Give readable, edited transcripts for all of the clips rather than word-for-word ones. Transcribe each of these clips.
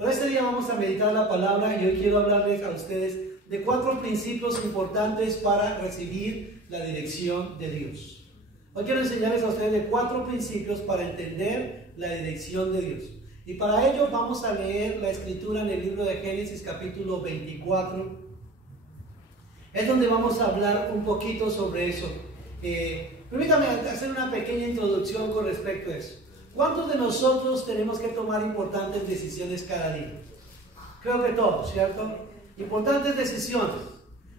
Pero este día vamos a meditar la palabra y hoy quiero hablarles a ustedes de 4 principios importantes para recibir la dirección de Dios. Hoy quiero enseñarles a ustedes de 4 principios para entender la dirección de Dios. Y para ello vamos a leer la escritura en el libro de Génesis capítulo 24. Es donde vamos a hablar un poquito sobre eso. Permítame hacer una pequeña introducción con respecto a eso. ¿Cuántos de nosotros tenemos que tomar importantes decisiones cada día? Creo que todos, ¿cierto? Importantes decisiones.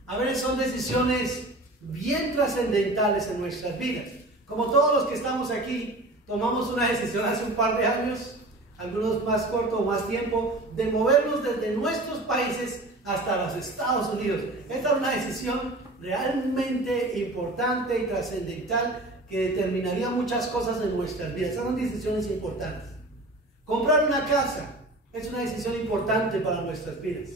A veces son decisiones bien trascendentales en nuestras vidas. Como todos los que estamos aquí, tomamos una decisión hace un par de años, algunos más corto o más tiempo, de movernos desde nuestros países hasta los Estados Unidos. Esta es una decisión realmente importante y trascendental que determinaría muchas cosas en nuestras vidas. Son decisiones importantes. Comprar una casa es una decisión importante para nuestras vidas.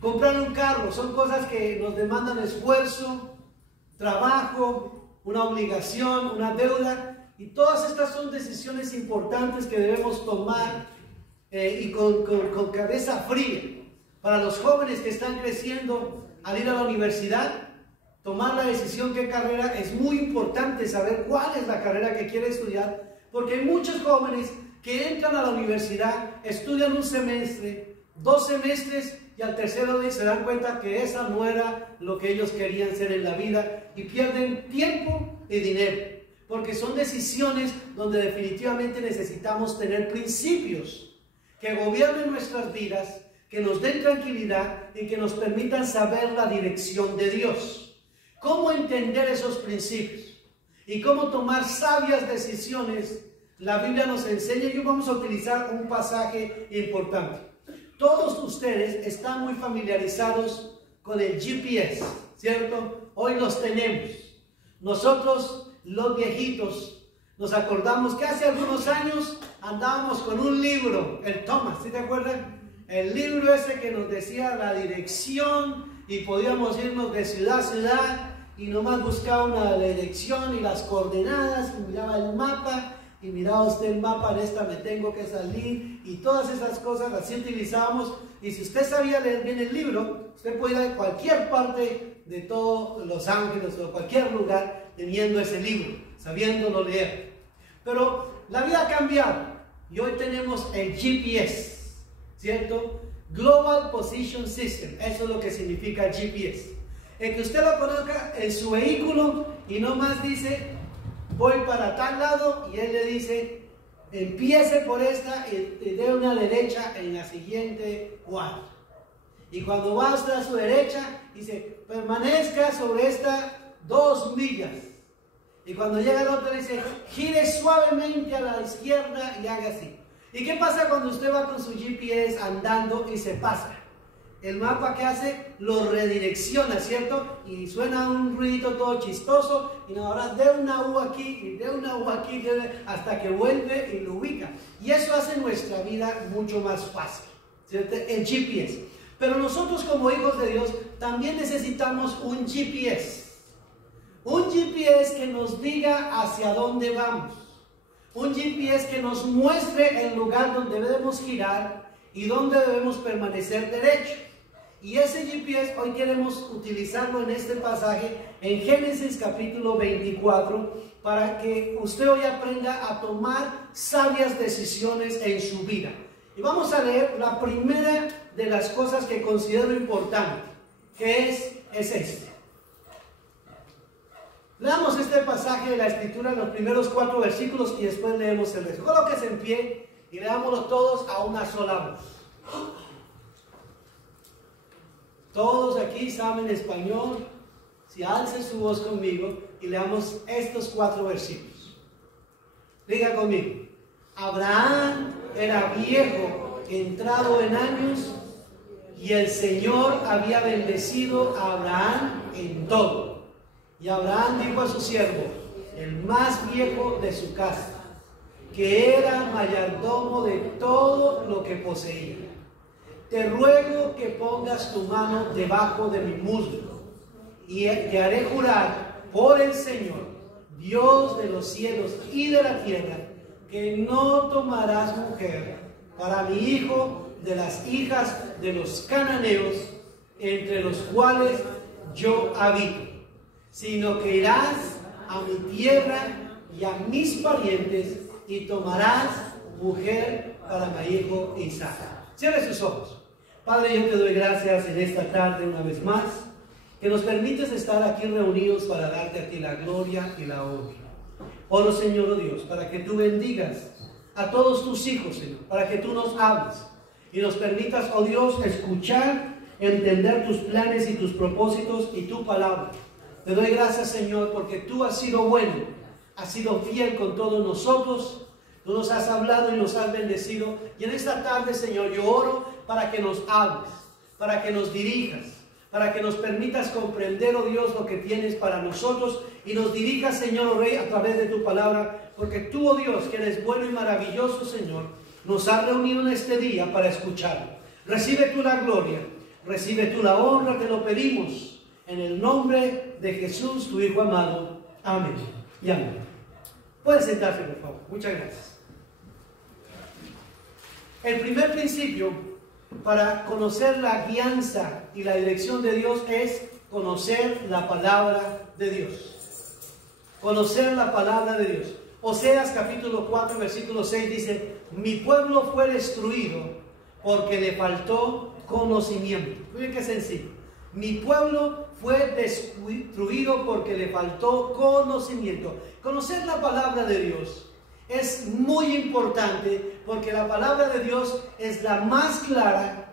Comprar un carro son cosas que nos demandan esfuerzo, trabajo, una obligación, una deuda. Y todas estas son decisiones importantes que debemos tomar y con cabeza fría. Para los jóvenes que están creciendo al ir a la universidad, tomar la decisión qué carrera, es muy importante saber cuál es la carrera que quiere estudiar, porque hay muchos jóvenes que entran a la universidad, estudian un semestre, 2 semestres y al tercero se dan cuenta que esa no era lo que ellos querían ser en la vida y pierden tiempo y dinero. Porque son decisiones donde definitivamente necesitamos tener principios que gobiernen nuestras vidas, que nos den tranquilidad y que nos permitan saber la dirección de Dios. ¿Cómo entender esos principios? Y cómo tomar sabias decisiones. La Biblia nos enseña y hoy vamos a utilizar un pasaje importante. Todos ustedes están muy familiarizados con el GPS, ¿cierto? Hoy los tenemos. Nosotros, los viejitos, nos acordamos que hace algunos años andábamos con un libro, el Thomas, ¿sí te acuerdas? El libro ese que nos decía la dirección y podíamos irnos de ciudad a ciudad y nomás buscaba una dirección y las coordenadas y miraba el mapa y miraba usted el mapa, en esta me tengo que salir y todas esas cosas así utilizábamos. Y si usted sabía leer bien el libro, usted puede ir a cualquier parte de todos Los Ángeles o cualquier lugar teniendo ese libro, sabiéndolo leer. Pero la vida ha cambiado y hoy tenemos el GPS, ¿cierto? Global Position System, eso es lo que significa el GPS. El que usted lo conozca en su vehículo y no más dice, voy para tal lado y él le dice, empiece por esta y dé una derecha en la siguiente cuadra. Y cuando va hasta a su derecha, dice, permanezca sobre esta 2 millas. Y cuando llega al otro dice, gire suavemente a la izquierda y haga así. ¿Y qué pasa cuando usted va con su GPS andando y se pasa? El mapa que hace lo redirecciona, ¿cierto? Y suena un ruidito todo chistoso y no, ahora de una U aquí y de una U aquí hasta que vuelve y lo ubica. Y eso hace nuestra vida mucho más fácil, ¿cierto? El GPS. Pero nosotros como hijos de Dios también necesitamos un GPS. Un GPS que nos diga hacia dónde vamos. Un GPS que nos muestre el lugar donde debemos girar y donde debemos permanecer derecho. Y ese GPS hoy queremos utilizarlo en este pasaje en Génesis capítulo 24 para que usted hoy aprenda a tomar sabias decisiones en su vida. Y vamos a leer la primera de las cosas que considero importante, que es este. Leamos este pasaje de la Escritura en los primeros 4 versículos y después leemos el resto. Colóquese en pie y leámoslo todos a una sola voz. Todos aquí saben español. Si alce su voz conmigo y leamos estos 4 versículos. Diga conmigo. Abraham era viejo, entrado en años, y el Señor había bendecido a Abraham en todo. Y Abraham dijo a su siervo, el más viejo de su casa, que era mayordomo de todo lo que poseía: te ruego que pongas tu mano debajo de mi muslo, y te haré jurar por el Señor, Dios de los cielos y de la tierra, que no tomarás mujer para mi hijo de las hijas de los cananeos, entre los cuales yo habito, sino que irás a mi tierra y a mis parientes y tomarás mujer para mi hijo Isaac. Cierre sus ojos. Padre, yo te doy gracias en esta tarde una vez más, que nos permites estar aquí reunidos para darte a ti la gloria y la honra. Oro, Señor, oh Dios, para que tú bendigas a todos tus hijos, Señor, para que tú nos hables y nos permitas, oh Dios, escuchar, entender tus planes y tus propósitos y tu palabra. Te doy gracias, Señor, porque tú has sido bueno, has sido fiel con todos nosotros. Tú nos has hablado y nos has bendecido. Y en esta tarde, Señor, yo oro para que nos hables, para que nos dirijas, para que nos permitas comprender, oh Dios, lo que tienes para nosotros y nos dirijas, Señor, oh Rey, a través de tu palabra, porque tú, oh Dios, que eres bueno y maravilloso, Señor, nos has reunido en este día para escucharlo. Recibe tú la gloria, recibe tú la honra, te lo pedimos en el nombre de Jesús, tu Hijo amado. Amén y amén. Pueden sentarse, por favor. Muchas gracias. El primer principio para conocer la guianza y la dirección de Dios es conocer la palabra de Dios. Conocer la palabra de Dios. Oseas capítulo 4 versículo 6 dice: mi pueblo fue destruido porque le faltó conocimiento. Miren qué sencillo. Mi pueblo fue destruido porque le faltó conocimiento. Conocer la palabra de Dios es muy importante, porque la palabra de Dios es la más clara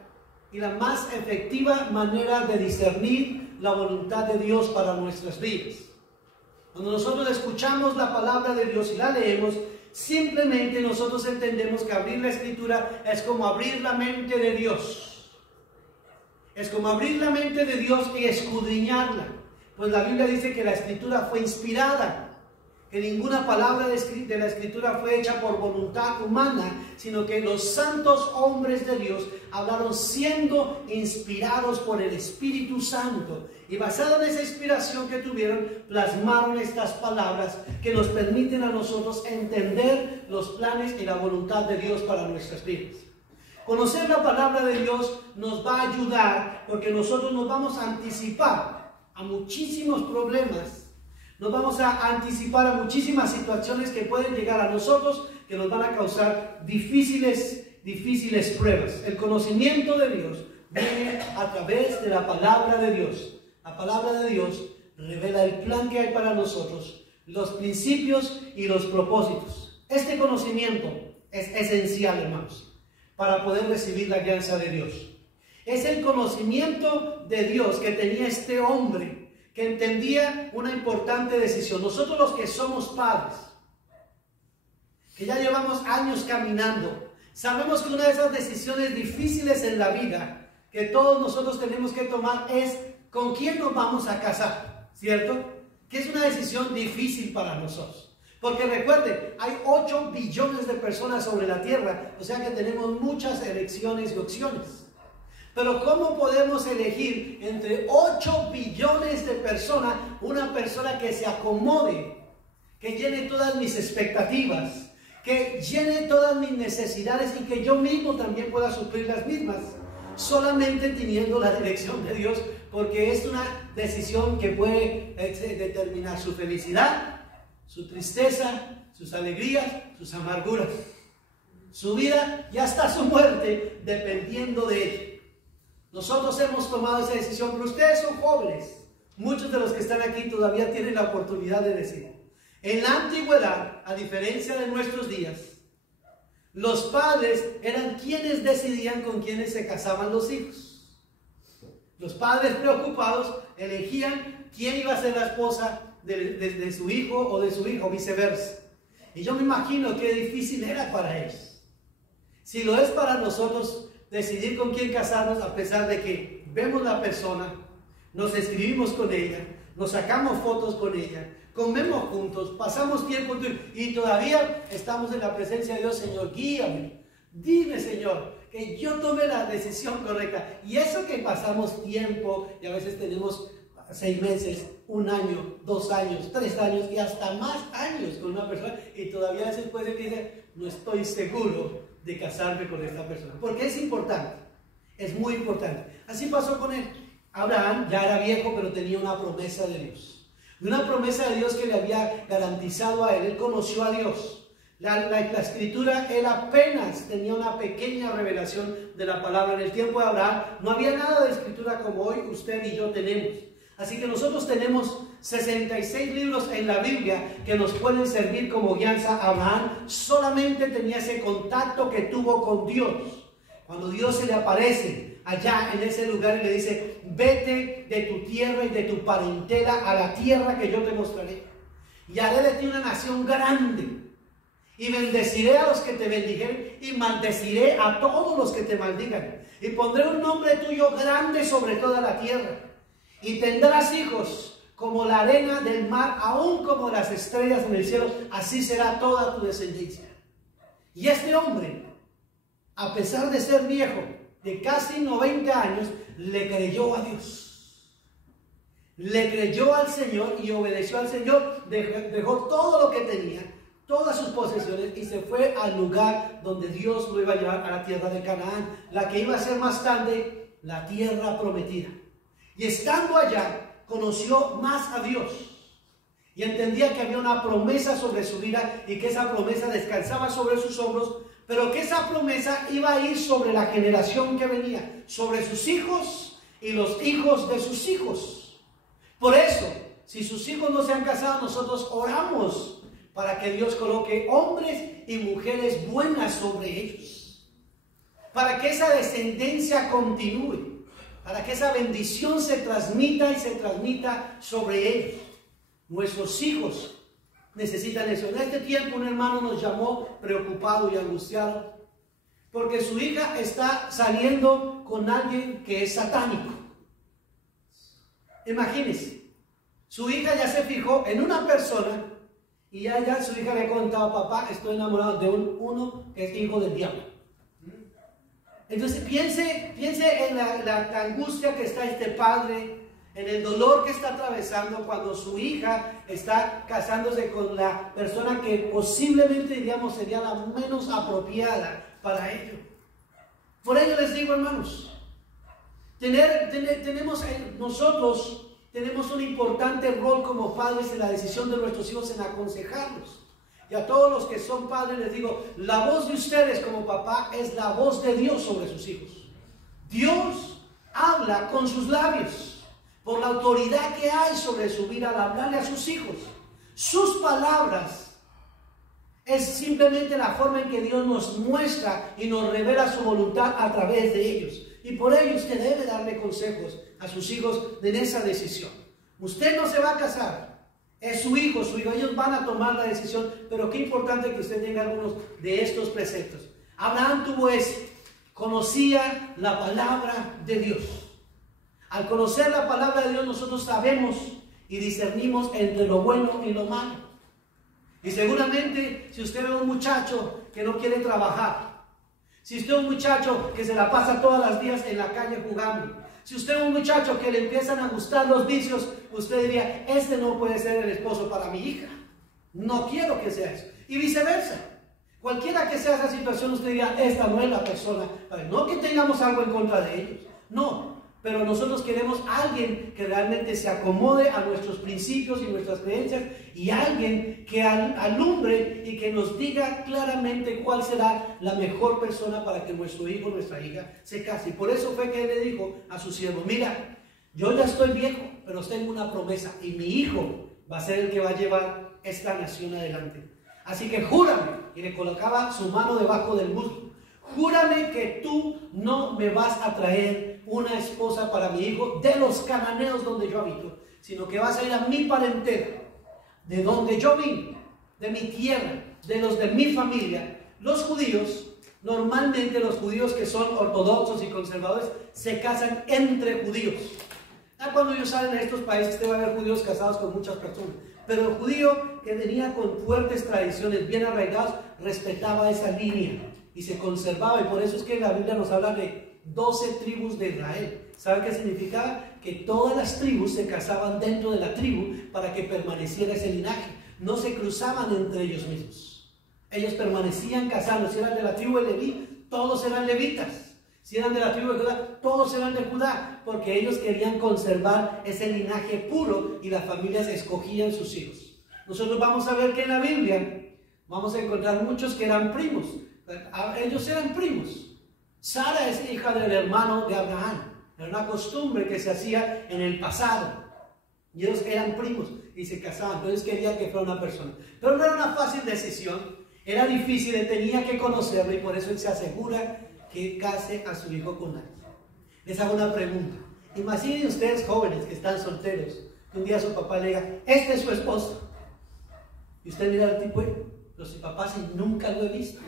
y la más efectiva manera de discernir la voluntad de Dios para nuestras vidas. Cuando nosotros escuchamos la palabra de Dios y la leemos, simplemente nosotros entendemos que abrir la Escritura es como abrir la mente de Dios. Es como abrir la mente de Dios y escudriñarla. Pues la Biblia dice que la Escritura fue inspirada, que ninguna palabra de la Escritura fue hecha por voluntad humana, sino que los santos hombres de Dios hablaron siendo inspirados por el Espíritu Santo. Y basado en esa inspiración que tuvieron, plasmaron estas palabras que nos permiten a nosotros entender los planes y la voluntad de Dios para nuestras vidas. Conocer la palabra de Dios nos va a ayudar, porque nosotros nos vamos a anticipar a muchísimos problemas. Nos vamos a anticipar a muchísimas situaciones que pueden llegar a nosotros, que nos van a causar difíciles pruebas. El conocimiento de Dios viene a través de la palabra de Dios. La palabra de Dios revela el plan que hay para nosotros, los principios y los propósitos. Este conocimiento es esencial, hermanos, para poder recibir la guianza de Dios. Es el conocimiento de Dios que tenía este hombre, que entendía una importante decisión. Nosotros los que somos padres, que ya llevamos años caminando, sabemos que una de esas decisiones difíciles en la vida que todos nosotros tenemos que tomar es con quién nos vamos a casar, ¿cierto? Que es una decisión difícil para nosotros. Porque recuerde, hay 8 billones de personas sobre la tierra, o sea que tenemos muchas elecciones y opciones. Pero ¿cómo podemos elegir entre 8 billones de personas una persona que se acomode, que llene todas mis expectativas, que llene todas mis necesidades y que yo mismo también pueda suplir las mismas? Solamente teniendo la dirección de Dios, porque es una decisión que puede determinar su felicidad, su tristeza, sus alegrías, sus amarguras, su vida y hasta su muerte, dependiendo de él. Nosotros hemos tomado esa decisión, pero ustedes son jóvenes. Muchos de los que están aquí todavía tienen la oportunidad de decir. En la antigüedad, a diferencia de nuestros días, los padres eran quienes decidían con quienes se casaban los hijos. Los padres preocupados elegían quién iba a ser la esposa de su hijo o de su hija, o viceversa. Y yo me imagino qué difícil era para ellos. Si lo es para nosotros decidir con quién casarnos, a pesar de que vemos la persona, nos escribimos con ella, nos sacamos fotos con ella, comemos juntos, pasamos tiempo y todavía estamos en la presencia de Dios. Señor, guíame, dime, Señor, que yo tome la decisión correcta. Y eso que pasamos tiempo, y a veces tenemos 6 meses, 1 año, 2 años, 3 años y hasta más años con una persona, y todavía a veces puede que dice, no estoy seguro de casarme con esta persona. Porque es importante, es muy importante. Así pasó con él. Abraham ya era viejo, pero tenía una promesa de Dios. Una promesa de Dios que le había garantizado a él. Él conoció a Dios. La escritura, él apenas tenía una pequeña revelación de la palabra. En el tiempo de Abraham no había nada de escritura como hoy usted y yo tenemos. Así que nosotros tenemos 66 libros en la Biblia que nos pueden servir como guianza. Abraham solamente tenía ese contacto que tuvo con Dios. Cuando Dios se le aparece allá en ese lugar y le dice: vete de tu tierra y de tu parentela a la tierra que yo te mostraré, y haré de ti una nación grande. Y bendeciré a los que te bendijeren y maldeciré a todos los que te maldigan. Y pondré un nombre tuyo grande sobre toda la tierra. Y tendrás hijos como la arena del mar, aún como las estrellas en el cielo. Así será toda tu descendencia. Y este hombre, a pesar de ser viejo, de casi 90 años, le creyó a Dios. Le creyó al Señor y obedeció al Señor. Dejó todo lo que tenía, todas sus posesiones, y se fue al lugar donde Dios lo iba a llevar, a la tierra de Canaán, la que iba a ser más tarde la tierra prometida. Y estando allá, conoció más a Dios y entendía que había una promesa sobre su vida y que esa promesa descansaba sobre sus hombros, pero que esa promesa iba a ir sobre la generación que venía, sobre sus hijos y los hijos de sus hijos. Por eso, si sus hijos no se han casado, nosotros oramos para que Dios coloque hombres y mujeres buenas sobre ellos, para que esa descendencia continúe, para que esa bendición se transmita y se transmita sobre ellos. Nuestros hijos necesitan eso. En este tiempo un hermano nos llamó preocupado y angustiado porque su hija está saliendo con alguien que es satánico. Imagínense, su hija ya se fijó en una persona y ya su hija le ha contado: papá, estoy enamorado de uno que es hijo del diablo. Entonces piense en la angustia que está este padre, en el dolor que está atravesando cuando su hija está casándose con la persona que posiblemente, diríamos, sería la menos apropiada para ello. Por ello les digo, hermanos, nosotros tenemos un importante rol como padres en la decisión de nuestros hijos, en aconsejarlos. Y a todos los que son padres les digo: la voz de ustedes como papá es la voz de Dios sobre sus hijos. Dios habla con sus labios por la autoridad que hay sobre su vida al hablarle a sus hijos. Sus palabras es simplemente la forma en que Dios nos muestra y nos revela su voluntad a través de ellos. Y por ello usted debe darle consejos a sus hijos en esa decisión. Usted no se va a casar, es su hijo, ellos van a tomar la decisión, pero qué importante que usted tenga algunos de estos preceptos. Abraham tuvo ese, conocía la palabra de Dios. Al conocer la palabra de Dios, nosotros sabemos y discernimos entre lo bueno y lo malo. Y seguramente, si usted ve a un muchacho que no quiere trabajar, si usted es un muchacho que se la pasa todos los días en la calle jugando, si usted es un muchacho que le empiezan a gustar los vicios, usted diría: este no puede ser el esposo para mi hija, no quiero que sea eso. Y viceversa, cualquiera que sea esa situación, usted diría: esta no es la persona. No que tengamos algo en contra de ellos, no, pero nosotros queremos a alguien que realmente se acomode a nuestros principios y nuestras creencias, y alguien que alumbre y que nos diga claramente cuál será la mejor persona para que nuestro hijo, nuestra hija se case. Y por eso fue que él le dijo a su siervo: mira, yo ya estoy viejo, pero tengo una promesa, y mi hijo va a ser el que va a llevar esta nación adelante. Así que júrame, y le colocaba su mano debajo del muslo, júrame que tú no me vas a traer una esposa para mi hijo de los cananeos donde yo habito, sino que vas a ir a mi parentela, de donde yo vine, de mi tierra, de los de mi familia. Los judíos, normalmente los judíos que son ortodoxos y conservadores, se casan entre judíos. Cuando ellos salen a estos países, usted va a ver judíos casados con muchas personas, pero el judío que venía con fuertes tradiciones, bien arraigados, respetaba esa línea y se conservaba. Y por eso es que la Biblia nos habla de 12 tribus de Israel. ¿Sabe qué significaba? Que todas las tribus se casaban dentro de la tribu para que permaneciera ese linaje. No se cruzaban entre ellos mismos. Ellos permanecían casados. Si eran de la tribu de Leví, todos eran levitas. Si eran de la tribu de Judá, todos eran de Judá, porque ellos querían conservar ese linaje puro y las familias escogían sus hijos. Nosotros vamos a ver que en la Biblia vamos a encontrar muchos que eran primos. Ellos eran primos. Sara es hija del hermano de Abraham. Era una costumbre que se hacía en el pasado. Y ellos eran primos y se casaban. Entonces querían que fuera una persona. Pero no era una fácil decisión. Era difícil, él tenía que conocerlo y por eso él se asegura que case a su hijo con alguien. Les hago una pregunta. Imaginen ustedes jóvenes que están solteros, que un día su papá le diga, este es su esposo. Y usted mira al tipo, pero si papá si nunca lo he visto.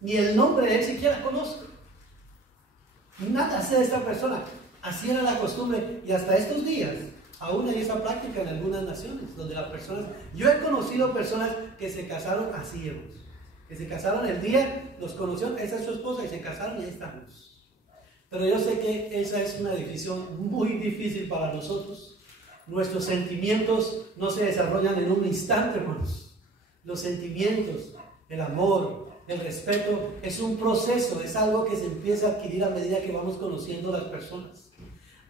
Ni el nombre de él siquiera conozco. Nada sé de esta persona. Así era la costumbre y hasta estos días aún hay esa práctica en algunas naciones donde las personas, yo he conocido personas que se casaron así, hermanos, que se casaron el día, los conoció, esa es su esposa y se casaron y ahí estamos. Pero yo sé que esa es una decisión muy difícil para nosotros. Nuestros sentimientos no se desarrollan en un instante, hermanos. Los sentimientos, el amor, el respeto es un proceso, es algo que se empieza a adquirir a medida que vamos conociendo a las personas,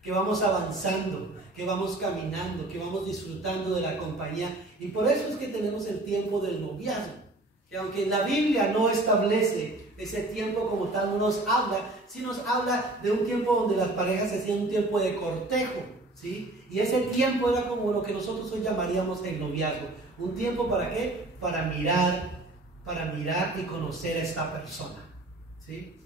que vamos avanzando, que vamos caminando, que vamos disfrutando de la compañía. Y por eso es que tenemos el tiempo del noviazgo, que aunque la Biblia no establece ese tiempo como tal, no nos habla, sí nos habla de un tiempo donde las parejas hacían un tiempo de cortejo, ¿sí? Y ese tiempo era como lo que nosotros hoy llamaríamos el noviazgo. ¿Un tiempo para qué? Para mirar y conocer a esta persona, ¿sí?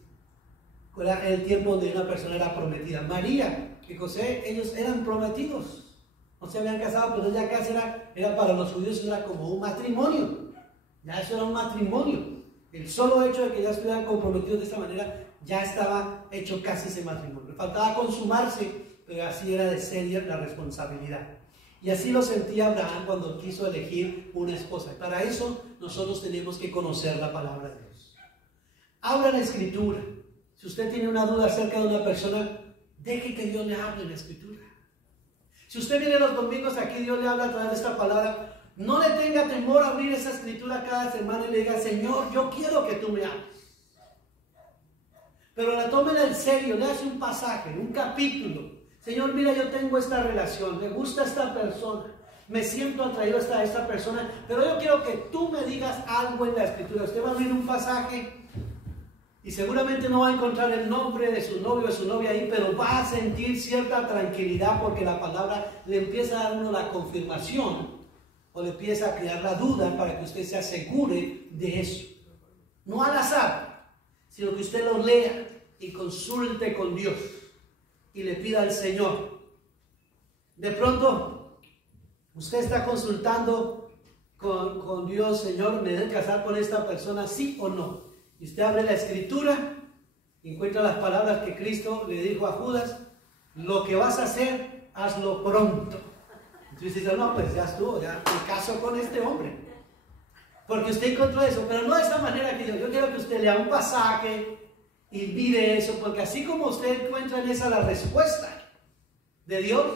Era el tiempo donde una persona era prometida. María y José, ellos eran prometidos, no se habían casado, pero ya casi era para los judíos, era como un matrimonio. Ya eso era un matrimonio. El solo hecho de que ya estuvieran comprometidos de esta manera, ya estaba hecho casi ese matrimonio. Faltaba consumarse, pero así era de seria la responsabilidad. Y así lo sentía Abraham cuando quiso elegir una esposa. Para eso nosotros tenemos que conocer la palabra de Dios. Abra la Escritura. Si usted tiene una duda acerca de una persona, deje que Dios le hable en la Escritura. Si usted viene los domingos aquí, Dios le habla a través de esta palabra. No le tenga temor a abrir esa Escritura cada semana y le diga, Señor, yo quiero que tú me hables. Pero la tómela en serio, le hace un pasaje, un capítulo. Señor, mira, yo tengo esta relación, me gusta esta persona, me siento atraído a esta persona, pero yo quiero que tú me digas algo en la Escritura. Usted va a abrir un pasaje y seguramente no va a encontrar el nombre de su novio o de su novia ahí, pero va a sentir cierta tranquilidad porque la palabra le empieza a dar uno la confirmación o le empieza a crear la duda para que usted se asegure de eso. No al azar, sino que usted lo lea y consulte con Dios y le pida al Señor. De pronto, usted está consultando con Dios, Señor, ¿me debo casar con esta persona, sí o no? Y usted abre la Escritura, encuentra las palabras que Cristo le dijo a Judas, lo que vas a hacer, hazlo pronto. Entonces dice, no, pues ya estuvo, ya me caso con este hombre. Porque usted encontró eso, pero no de esta manera que yo quiero que usted lea un pasaje y mire eso, porque así como usted encuentra en esa la respuesta de Dios,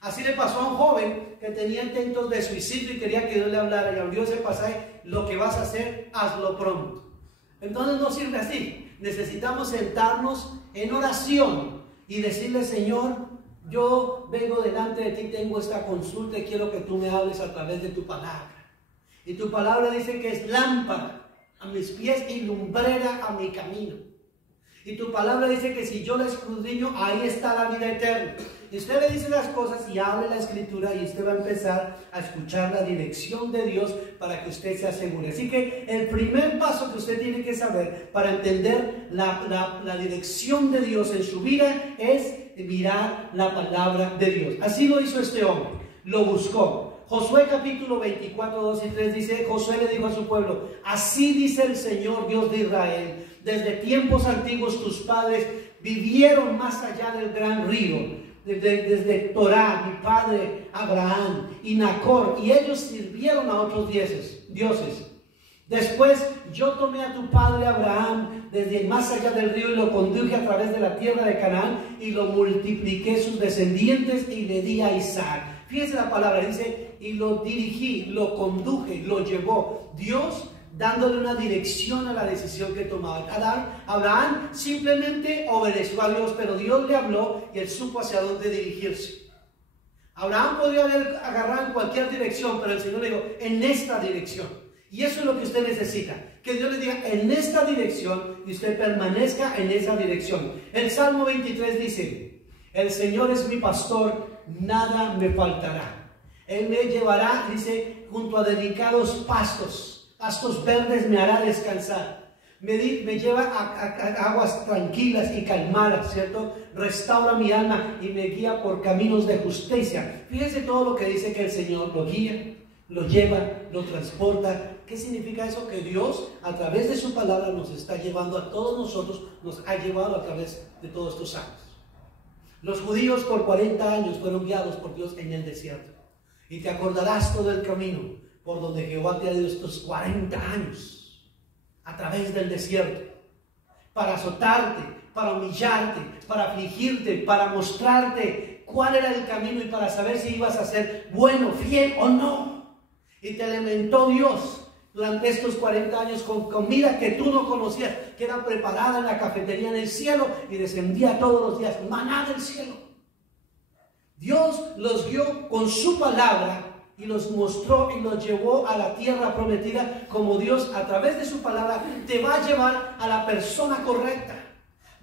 así le pasó a un joven que tenía intentos de suicidio y quería que Dios le hablara y abrió ese pasaje, lo que vas a hacer, hazlo pronto. Entonces no sirve así, necesitamos sentarnos en oración y decirle, Señor, yo vengo delante de ti, tengo esta consulta y quiero que tú me hables a través de tu palabra. Y tu palabra dice que es lámpara a mis pies y lumbrera a mi camino. Y tu palabra dice que si yo la escudriño, ahí está la vida eterna. Y usted le dice las cosas y abre la Escritura y usted va a empezar a escuchar la dirección de Dios para que usted se asegure. Así que el primer paso que usted tiene que saber para entender la dirección de Dios en su vida es mirar la palabra de Dios. Así lo hizo este hombre, lo buscó. Josué capítulo 24, 2 y 3 dice, Josué le dijo a su pueblo, así dice el Señor Dios de Israel, desde tiempos antiguos tus padres vivieron más allá del gran río, desde Torá, mi padre Abraham y Nacor, y ellos sirvieron a otros dioses. Después yo tomé a tu padre Abraham desde más allá del río y lo conduje a través de la tierra de Canaán y lo multipliqué sus descendientes y le di a Isaac. Fíjense la palabra, dice, y lo dirigí, lo conduje, lo llevó. Dios dándole una dirección a la decisión que tomaba. Abraham simplemente obedeció a Dios, pero Dios le habló y él supo hacia dónde dirigirse. Abraham podría haber agarrado en cualquier dirección, pero el Señor le dijo, en esta dirección. Y eso es lo que usted necesita, que Dios le diga en esta dirección y usted permanezca en esa dirección. El Salmo 23 dice, el Señor es mi pastor, nada me faltará. Él me llevará, dice, junto a delicados pastos, pastos verdes me hará descansar. Me lleva a aguas tranquilas y calmadas, ¿cierto? Restaura mi alma y me guía por caminos de justicia. Fíjense todo lo que dice que el Señor lo guía, lo lleva, lo transporta. ¿Qué significa eso? Que Dios a través de su palabra nos está llevando a todos nosotros, nos ha llevado a través de todos estos años. Los judíos por 40 años fueron guiados por Dios en el desierto. Y te acordarás todo el camino por donde Jehová te ha dado estos 40 años, a través del desierto, para azotarte, para humillarte, para afligirte, para mostrarte cuál era el camino y para saber si ibas a ser bueno, fiel o no. Y te alimentó Dios durante estos 40 años con comida que tú no conocías, que era preparada en la cafetería en el cielo y descendía todos los días, maná del cielo. Dios los guió con su palabra y los mostró y los llevó a la tierra prometida, como Dios a través de su palabra te va a llevar a la persona correcta.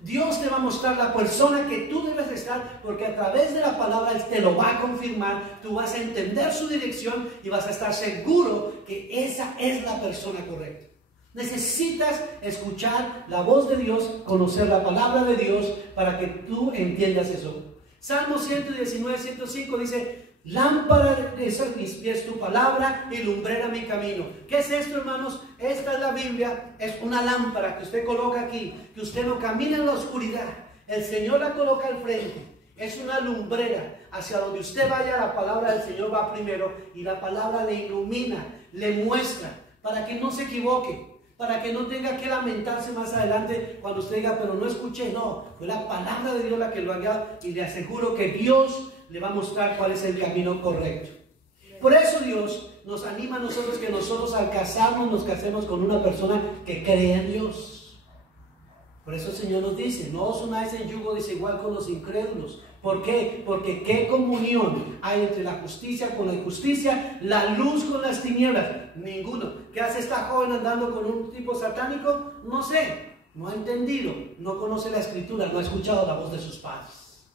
Dios te va a mostrar la persona que tú debes estar, porque a través de la palabra Él te lo va a confirmar. Tú vas a entender su dirección y vas a estar seguro que esa es la persona correcta. Necesitas escuchar la voz de Dios, conocer la palabra de Dios para que tú entiendas eso. Salmo 119, 105 dice, lámpara es mis pies tu palabra y lumbrera mi camino. ¿Qué es esto, hermanos? Esta es la Biblia, es una lámpara que usted coloca aquí, que usted no camina en la oscuridad. El Señor la coloca al frente. Es una lumbrera. Hacia donde usted vaya, la palabra del Señor va primero y la palabra le ilumina, le muestra, para que no se equivoque, para que no tenga que lamentarse más adelante cuando usted diga, pero no escuché. No, fue la palabra de Dios la que lo haga, y le aseguro que Dios le va a mostrar cuál es el camino correcto. Por eso Dios nos anima a nosotros que nosotros al casarnos nos casemos con una persona que cree en Dios. Por eso el Señor nos dice, no os unáis en yugo desigual con los incrédulos. ¿Por qué? Porque ¿qué comunión hay entre la justicia con la injusticia? La luz con las tinieblas. Ninguno. ¿Qué hace esta joven andando con un tipo satánico? No sé, no ha entendido, no conoce la escritura, no ha escuchado la voz de sus padres.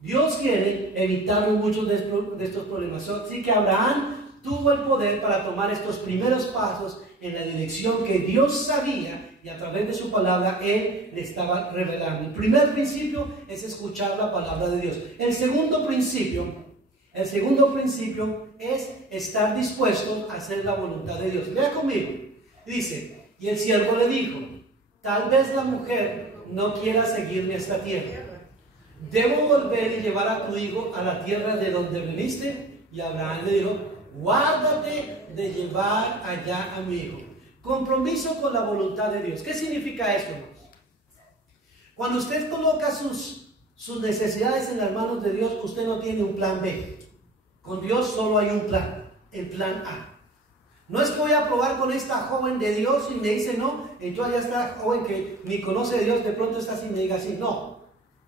Dios quiere evitar muchos de estos problemas. Así que Abraham tuvo el poder para tomar estos primeros pasos en la dirección que Dios sabía, y a través de su palabra Él le estaba revelando. El primer principio es escuchar la palabra de Dios. El segundo principio es estar dispuesto a hacer la voluntad de Dios. Vea conmigo. Dice, y el siervo le dijo, tal vez la mujer no quiera seguirme a esta tierra. ¿Debo volver y llevar a tu hijo a la tierra de donde viniste? Y Abraham le dijo, guárdate de llevar allá a mi hijo. Compromiso con la voluntad de Dios. ¿Qué significa esto, hermanos? Cuando usted coloca sus necesidades en las manos de Dios, usted no tiene un plan B. Con Dios solo hay un plan, el plan A. No es que voy a probar con esta joven de Dios y me dice no, y yo allá está joven que ni conoce de Dios, de pronto está así y me diga así, no.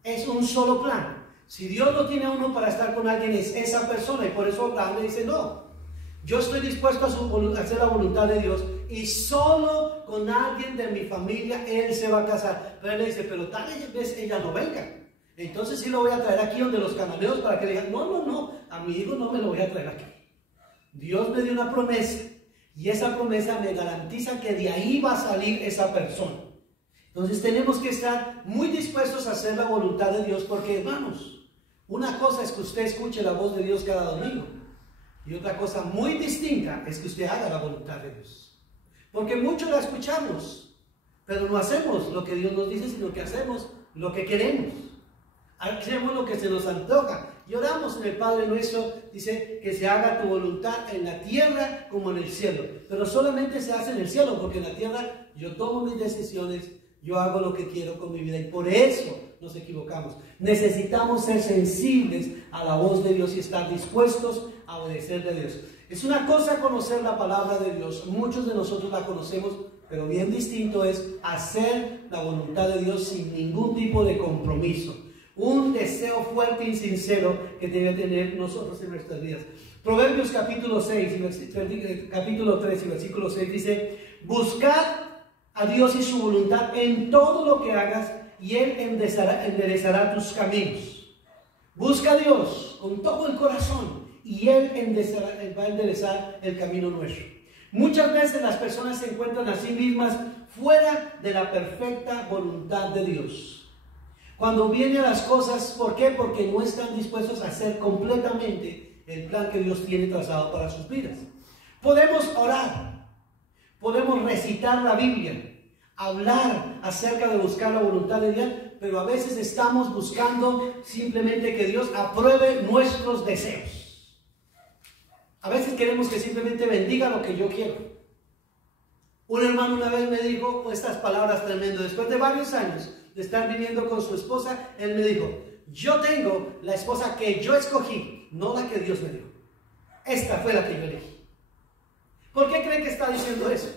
Es un solo plan. Si Dios no tiene a uno para estar con alguien, es esa persona. Y por eso Abraham le dice, no, yo estoy dispuesto a hacer la voluntad de Dios, y solo con alguien de mi familia Él se va a casar. Pero él le dice, pero tal vez ella no venga. Entonces sí lo voy a traer aquí donde los cananeos para que digan, no, a mi hijo no me lo voy a traer aquí. Dios me dio una promesa, y esa promesa me garantiza que de ahí va a salir esa persona. Entonces tenemos que estar muy dispuestos a hacer la voluntad de Dios, porque, hermanos, una cosa es que usted escuche la voz de Dios cada domingo, y otra cosa muy distinta es que usted haga la voluntad de Dios. Porque muchos la escuchamos, pero no hacemos lo que Dios nos dice, sino que hacemos lo que queremos. Hacemos lo que se nos antoja. Y oramos en el Padre Nuestro, dice que se haga tu voluntad en la tierra como en el cielo. Pero solamente se hace en el cielo, porque en la tierra yo tomo mis decisiones, Yo hago lo que quiero con mi vida y por eso nos equivocamos. Necesitamos ser sensibles a la voz de Dios y estar dispuestos a obedecerle a Dios. Es una cosa conocer la palabra de Dios. Muchos de nosotros la conocemos, pero bien distinto es hacer la voluntad de Dios sin ningún tipo de compromiso. Un deseo fuerte y sincero que debe tener nosotros en nuestras vidas. Proverbios capítulo 3 y versículo 6 dice: buscad a Dios y su voluntad en todo lo que hagas, y Él enderezará tus caminos. Busca a Dios con todo el corazón y Él va a enderezar el camino nuestro. Muchas veces las personas se encuentran a sí mismas fuera de la perfecta voluntad de Dios. Cuando vienen las cosas, ¿por qué? Porque no están dispuestos a hacer completamente el plan que Dios tiene trazado para sus vidas. Podemos orar, podemos recitar la Biblia, hablar acerca de buscar la voluntad de Dios, pero a veces estamos buscando simplemente que Dios apruebe nuestros deseos. A veces queremos que simplemente bendiga lo que yo quiero. Un hermano una vez me dijo estas palabras tremendas. Después de varios años de estar viviendo con su esposa, él me dijo: yo tengo la esposa que yo escogí, no la que Dios me dio. Esta fue la que yo elegí. ¿Por qué creen que está diciendo eso?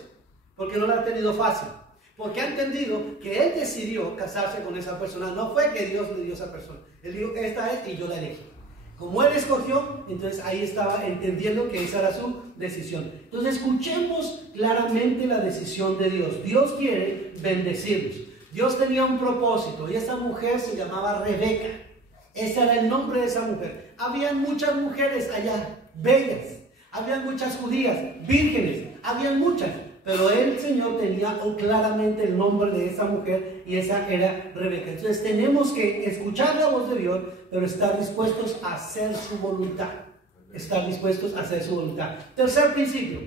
Porque no la ha tenido fácil. Porque ha entendido que él decidió casarse con esa persona. No fue que Dios le dio a esa persona. Él dijo: esta es y yo la elegí. Como él escogió, entonces ahí estaba entendiendo que esa era su decisión. Entonces escuchemos claramente la decisión de Dios. Dios quiere bendecirnos. Dios tenía un propósito y esa mujer se llamaba Rebeca. Ese era el nombre de esa mujer. Habían muchas mujeres allá, bellas. Habían muchas judías, vírgenes. Habían muchas. Pero el Señor tenía claramente el nombre de esa mujer y esa era Rebeca. Entonces tenemos que escuchar la voz de Dios, pero estar dispuestos a hacer su voluntad. Estar dispuestos a hacer su voluntad. Tercer principio.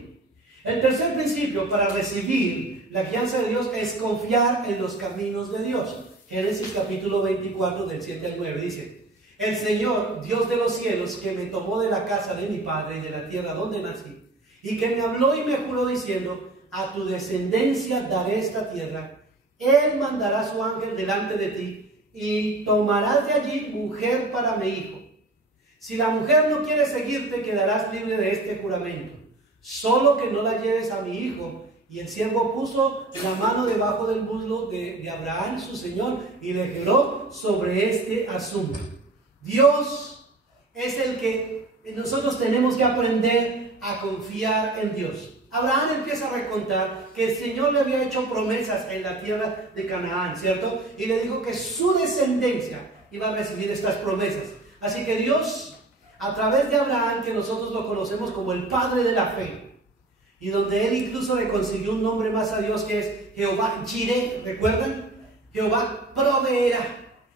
El tercer principio para recibir la guianza de Dios es confiar en los caminos de Dios. Génesis capítulo 24 del 7 al 9 dice: el Señor, Dios de los cielos, que me tomó de la casa de mi padre y de la tierra donde nací, y que me habló y me juró diciendo: a tu descendencia daré esta tierra. Él mandará su ángel delante de ti y tomarás de allí mujer para mi hijo. Si la mujer no quiere seguirte, quedarás libre de este juramento. Solo que no la lleves a mi hijo. Y el siervo puso la mano debajo del muslo de Abraham, su señor, y le juró sobre este asunto. Dios es el que nosotros tenemos que aprender a confiar en Dios. Abraham empieza a recontar que el Señor le había hecho promesas en la tierra de Canaán, ¿cierto? Y le dijo que su descendencia iba a recibir estas promesas. Así que Dios, a través de Abraham, que nosotros lo conocemos como el padre de la fe, y donde él incluso le consiguió un nombre más a Dios que es Jehová Jireh, ¿recuerdan? Jehová proveerá,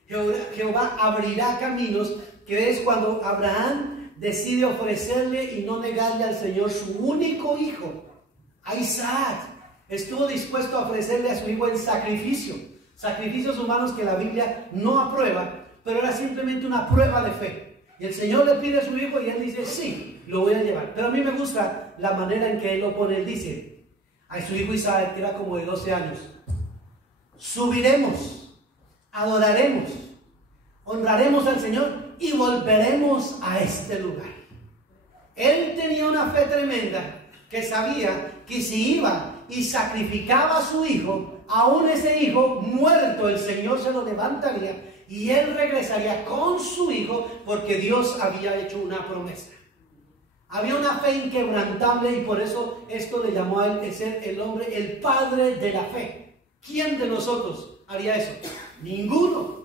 Jehová abrirá caminos, que es cuando Abraham decide ofrecerle y no negarle al Señor su único hijo, a Isaac. Estuvo dispuesto a ofrecerle a su hijo en sacrificio. Sacrificios humanos que la Biblia no aprueba, pero era simplemente una prueba de fe. Y el Señor le pide a su hijo y él dice: sí, lo voy a llevar. Pero a mí me gusta la manera en que él lo pone. Él dice a su hijo Isaac, que era como de 12 años: subiremos, adoraremos, honraremos al Señor y volveremos a este lugar. Él tenía una fe tremenda, que sabía que si iba y sacrificaba a su hijo, aún ese hijo muerto, el Señor se lo levantaría y él regresaría con su hijo, porque Dios había hecho una promesa. Había una fe inquebrantable, y por eso esto le llamó a él ser el hombre, el padre de la fe. ¿Quién de nosotros haría eso? Ninguno.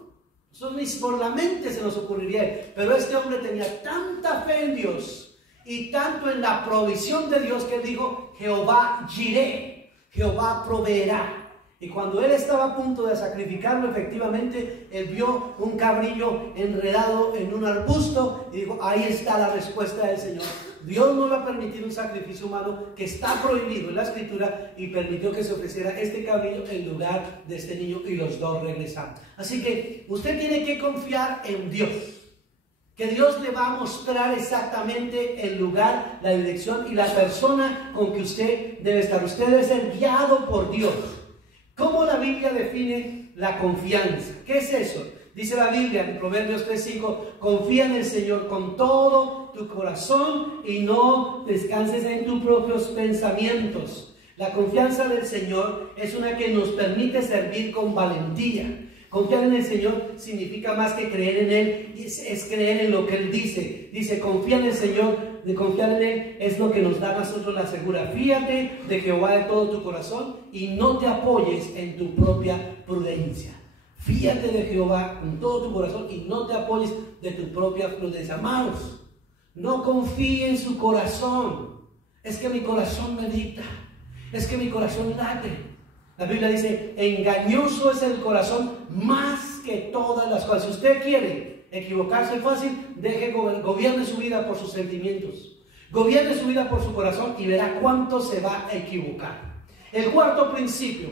Eso ni por la mente se nos ocurriría. Pero este hombre tenía tanta fe en Dios y tanto en la provisión de Dios, que él dijo: Jehová Jireh, Jehová proveerá. Y cuando él estaba a punto de sacrificarlo, efectivamente, él vio un cabrillo enredado en un arbusto y dijo: ahí está la respuesta del Señor. Dios no iba a permitir un sacrificio humano, que está prohibido en la Escritura, y permitió que se ofreciera este cabrillo en lugar de este niño, y los dos regresaron. Así que usted tiene que confiar en Dios, que Dios le va a mostrar exactamente el lugar, la dirección y la persona con que usted debe estar. Usted debe ser guiado por Dios. ¿Cómo la Biblia define la confianza? ¿Qué es eso? Dice la Biblia en Proverbios 3:5, confía en el Señor con todo tu corazón y no descanses en tus propios pensamientos. La confianza del Señor es una que nos permite servir con valentía. Confiar en el Señor significa más que creer en Él, es creer en lo que Él dice. Dice, confía en el Señor, de confiar en Él es lo que nos da a nosotros la seguridad. Fíjate de Jehová de todo tu corazón y no te apoyes en tu propia prudencia. Fíjate de Jehová con todo tu corazón y no te apoyes de tu propia prudencia. Amados, no confíe en su corazón. Es que mi corazón me dicta, es que mi corazón late. La Biblia dice, engañoso es el corazón más que todas las cosas. Si usted quiere equivocarse fácil, gobierne su vida por sus sentimientos. Gobierne su vida por su corazón y verá cuánto se va a equivocar. El cuarto principio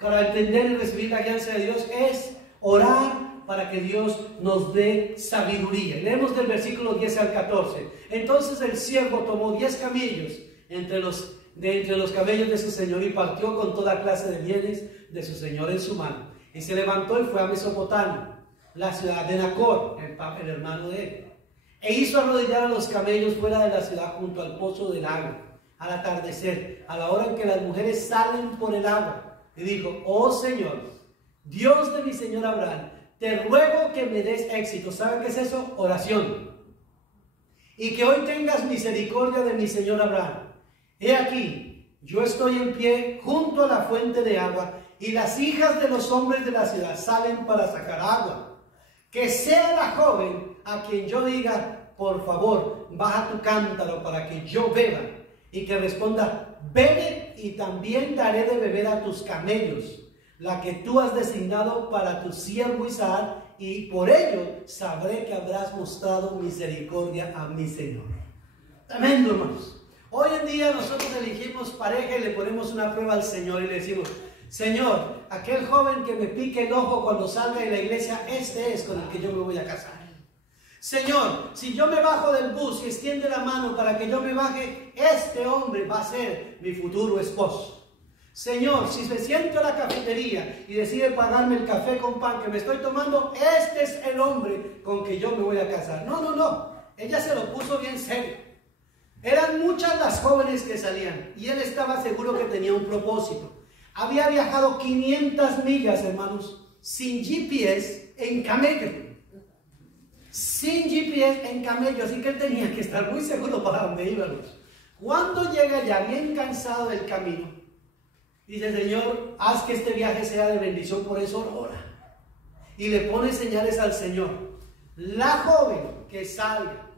para entender y recibir la guianza de Dios es orar para que Dios nos dé sabiduría. Leemos del versículo 10 al 14. Entonces el siervo tomó 10 camellos entre los camellos de su señor y partió con toda clase de bienes de su señor en su mano. Y se levantó y fue a Mesopotamia, la ciudad de Nacor, el hermano de él. E hizo arrodillar a los camellos fuera de la ciudad junto al pozo del agua, al atardecer, a la hora en que las mujeres salen por el agua. Y dijo, oh Señor, Dios de mi señor Abraham, te ruego que me des éxito. ¿Saben qué es eso? Oración. Y que hoy tengas misericordia de mi señor Abraham. He aquí, yo estoy en pie junto a la fuente de agua, y las hijas de los hombres de la ciudad salen para sacar agua. Que sea la joven a quien yo diga, por favor, baja tu cántaro para que yo beba, y que responda, bebe y también daré de beber a tus camellos, la que tú has designado para tu siervo Isaac, y por ello sabré que habrás mostrado misericordia a mi Señor. Tremendo, hermanos. Hoy en día nosotros elegimos pareja y le ponemos una prueba al Señor y le decimos, Señor, aquel joven que me pique el ojo cuando salga de la iglesia, este es con el que yo me voy a casar. Señor, si yo me bajo del bus y extiende la mano para que yo me baje, este hombre va a ser mi futuro esposo. Señor, si me siento a la cafetería y decide pagarme el café con pan que me estoy tomando, este es el hombre con que yo me voy a casar. No, ella se lo puso bien serio. Eran muchas las jóvenes que salían y él estaba seguro que tenía un propósito. Había viajado 500 millas, hermanos, sin GPS en camello. Sin GPS en camello, así que él tenía que estar muy seguro para dónde íbamos. Cuando llega ya bien cansado del camino, dice, Señor, haz que este viaje sea de bendición, por eso ora. Y le pone señales al Señor. La joven que salga,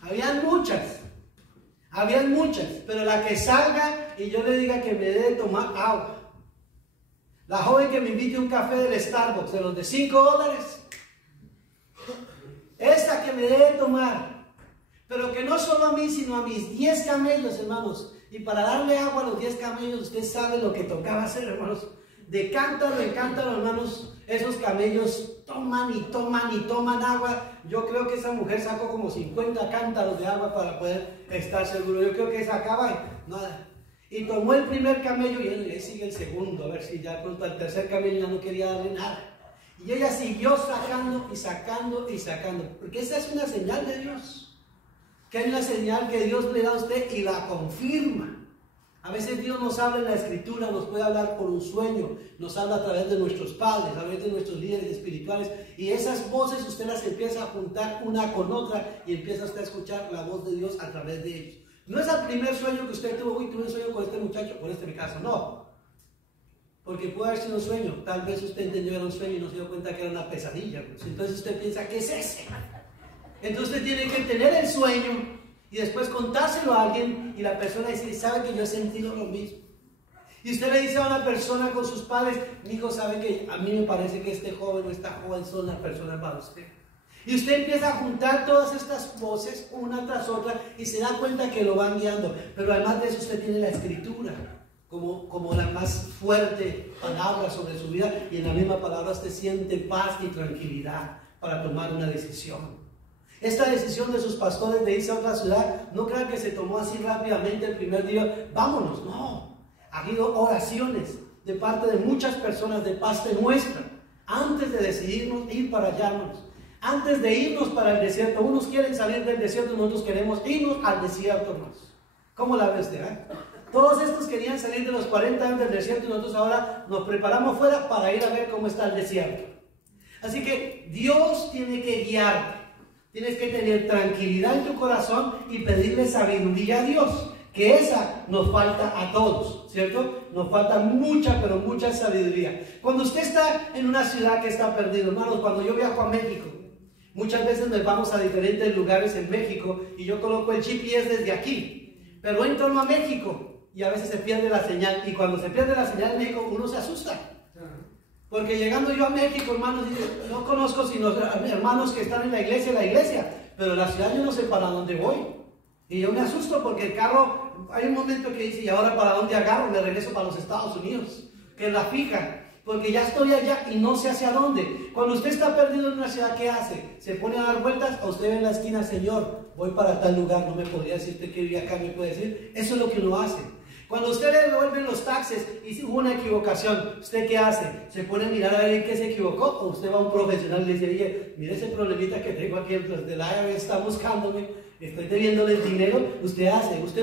habían muchas, pero la que salga y yo le diga que me dé de tomar agua. La joven que me invite a un café del Starbucks, de los de $5. Esa que me dé de tomar. Pero que no solo a mí, sino a mis 10 camellos, hermanos. Y para darle agua a los 10 camellos, usted sabe lo que tocaba hacer, hermanos. De cántaro en cántaro, hermanos, esos camellos toman y toman y toman agua. Yo creo que esa mujer sacó como 50 cántaros de agua para poder estar seguro. Yo creo que sacaba nada. Y tomó el primer camello y él sigue el segundo, a ver si ya pronto al tercer camello ya no quería darle nada. Y ella siguió sacando y sacando y sacando, porque esa es una señal de Dios. Que hay una señal que Dios le da a usted y la confirma. A veces Dios nos habla en la Escritura, nos puede hablar por un sueño, nos habla a través de nuestros padres, a través de nuestros líderes espirituales, y esas voces usted las empieza a juntar una con otra y empieza usted a escuchar la voz de Dios a través de ellos. No es el primer sueño que usted tuvo, tuve un sueño con este muchacho, con este mi caso, no. Porque puede haber sido un sueño, tal vez usted entendió que era un sueño y no se dio cuenta que era una pesadilla. Pues entonces usted piensa, ¿qué es ese? Entonces usted tiene que tener el sueño y después contárselo a alguien y la persona dice, ¿sabe que yo he sentido lo mismo? Y usted le dice a una persona con sus padres, mi hijo, ¿sabe que a mí me parece que este joven o esta joven son las personas para usted? Y usted empieza a juntar todas estas voces una tras otra y se da cuenta que lo van guiando. Pero además de eso usted tiene la Escritura como la más fuerte palabra sobre su vida, y en la misma palabra usted siente paz y tranquilidad para tomar una decisión. Esta decisión de sus pastores de irse a otra ciudad, no crean que se tomó así rápidamente el primer día, vámonos, no. Ha habido oraciones, de parte de muchas personas de parte nuestra, antes de decidirnos ir para allá, antes de irnos para el desierto. Unos quieren salir del desierto, nosotros queremos irnos al desierto, hermanos. ¿Cómo la ves usted? Todos estos querían salir de los 40 años del desierto y nosotros ahora nos preparamos fuera para ir a ver cómo está el desierto. Así que Dios tiene que guiarte. Tienes que tener tranquilidad en tu corazón y pedirle sabiduría a Dios, que esa nos falta a todos, ¿cierto? Nos falta mucha, pero mucha sabiduría. Cuando usted está en una ciudad que está perdido, hermanos, cuando yo viajo a México, muchas veces nos vamos a diferentes lugares en México y yo coloco el GPS desde aquí, pero entro a México y a veces se pierde la señal, y cuando se pierde la señal en México uno se asusta. Porque llegando yo a México, hermanos, no conozco sino hermanos que están en la iglesia, pero la ciudad yo no sé para dónde voy. Y yo me asusto porque el carro, hay un momento que dice, ¿y ahora para dónde agarro? Me regreso para los Estados Unidos, que es la fija, porque ya estoy allá y no sé hacia dónde. Cuando usted está perdido en una ciudad, ¿qué hace? ¿Se pone a dar vueltas? O usted ve en la esquina, Señor, voy para tal lugar, no me podría decirte que vive acá, me puede decir. Eso es lo que uno hace. Cuando usted le devuelven los taxes y hubo una equivocación, ¿usted qué hace? ¿Se pone a mirar a ver en qué se equivocó? ¿O usted va a un profesional y le dice, oye, mire ese problemita que tengo aquí, el del IRS está buscándome, estoy debiéndoles dinero? Usted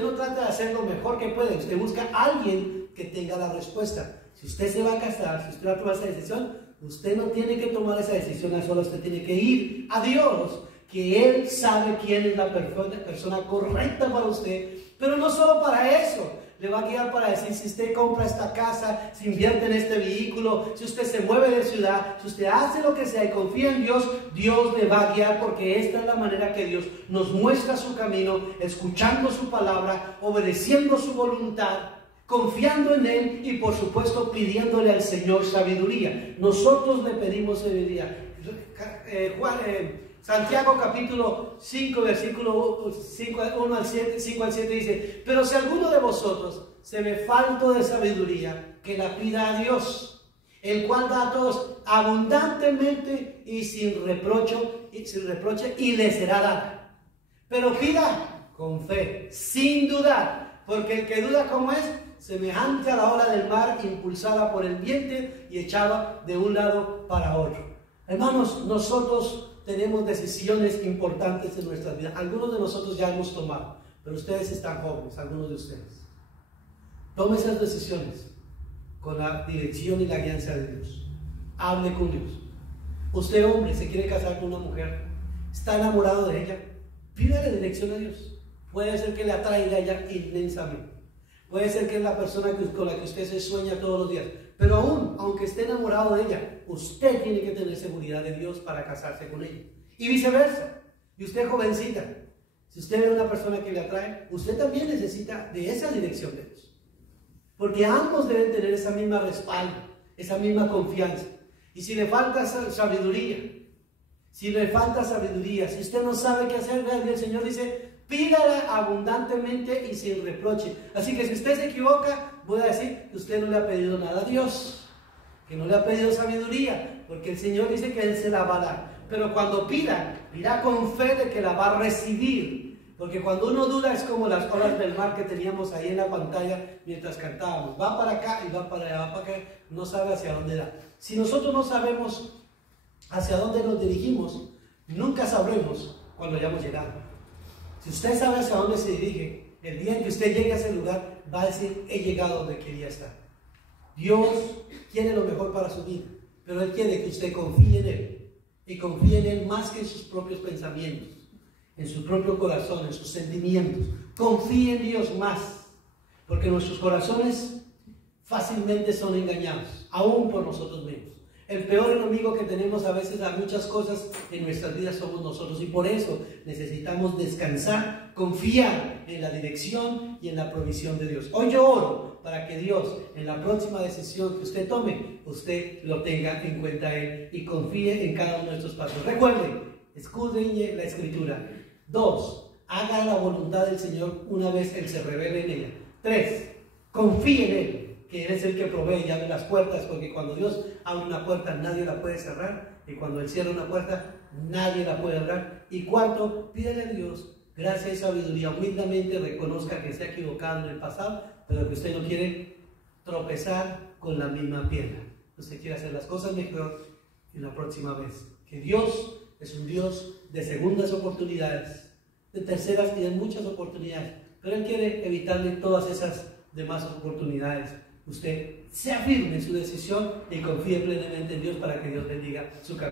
no trata de hacer lo mejor que puede, usted busca a alguien que tenga la respuesta. Si usted se va a casar, si usted va a tomar esa decisión, usted no tiene que tomar esa decisión a sola, usted tiene que ir a Dios, que Él sabe quién es la persona correcta para usted, pero no solo para eso. Le va a guiar para decir, si usted compra esta casa, si invierte en este vehículo, si usted se mueve de ciudad, si usted hace lo que sea y confía en Dios, Dios le va a guiar, porque esta es la manera que Dios nos muestra su camino, escuchando su palabra, obedeciendo su voluntad, confiando en Él y por supuesto pidiéndole al Señor sabiduría. Nosotros le pedimos sabiduría. Santiago capítulo 5, versículo 5 al 7 dice, pero si alguno de vosotros se ve falto de sabiduría, que la pida a Dios, el cual da a todos abundantemente y sin reproche, y le será dada. Pero pida con fe, sin dudar, porque el que duda, ¿cómo es? Semejante a la ola del mar, impulsada por el viento y echada de un lado para otro. Hermanos, nosotros tenemos decisiones importantes en nuestras vidas. Algunos de nosotros ya hemos tomado, pero ustedes están jóvenes, algunos de ustedes. Tome esas decisiones con la dirección y la guianza de Dios. Hable con Dios. Usted, hombre, se quiere casar con una mujer, está enamorado de ella, pídale dirección a Dios. Puede ser que le atraiga a ella inmensamente. Puede ser que es la persona con la que usted se sueña todos los días. Pero aunque esté enamorado de ella, usted tiene que tener seguridad de Dios para casarse con ella. Y viceversa. Y usted, jovencita, si usted ve a una persona que le atrae, usted también necesita de esa dirección de Dios. Porque ambos deben tener esa misma respaldo, esa misma confianza. Y si le falta sabiduría, si usted no sabe qué hacer, el Señor dice, pídala abundantemente y sin reproche. Así que si usted se equivoca, voy a decir que usted no le ha pedido nada a Dios, que no le ha pedido sabiduría, porque el Señor dice que Él se la va a dar. Pero cuando pida con fe de que la va a recibir, porque cuando uno duda es como las olas del mar que teníamos ahí en la pantalla mientras cantábamos, va para acá y va para allá, va para acá, no sabe hacia dónde da. Si nosotros no sabemos hacia dónde nos dirigimos, nunca sabremos cuando hayamos llegado. Si usted sabe hacia dónde se dirige, el día en que usted llegue a ese lugar, va a decir, he llegado donde quería estar. Dios quiere lo mejor para su vida, pero Él quiere que usted confíe en Él, y confíe en Él más que en sus propios pensamientos, en su propio corazón, en sus sentimientos. Confíe en Dios más, porque nuestros corazones fácilmente son engañados, aún por nosotros mismos. El peor enemigo que tenemos a veces a muchas cosas en nuestras vidas somos nosotros, y por eso necesitamos descansar, confiar en la dirección y en la provisión de Dios. Hoy yo oro para que Dios, en la próxima decisión que usted tome, usted lo tenga en cuenta a Él y confíe en cada uno de estos pasos. Recuerde, escudriñe la Escritura. 2, haga la voluntad del Señor una vez Él se revele en ella. 3, confíe en Él, que Él es el que provee y abre las puertas, porque cuando Dios abre una puerta nadie la puede cerrar, y cuando Él cierra una puerta nadie la puede abrir. Y 4, pídale a Dios gracia y sabiduría, humildemente reconozca que se ha equivocado en el pasado, pero que usted no quiere tropezar con la misma piedra. Usted quiere hacer las cosas mejor y la próxima vez. Que Dios es un Dios de segundas oportunidades, de terceras y de muchas oportunidades. Pero Él quiere evitarle todas esas demás oportunidades. Usted sea firme en su decisión y confíe plenamente en Dios para que Dios bendiga su camino.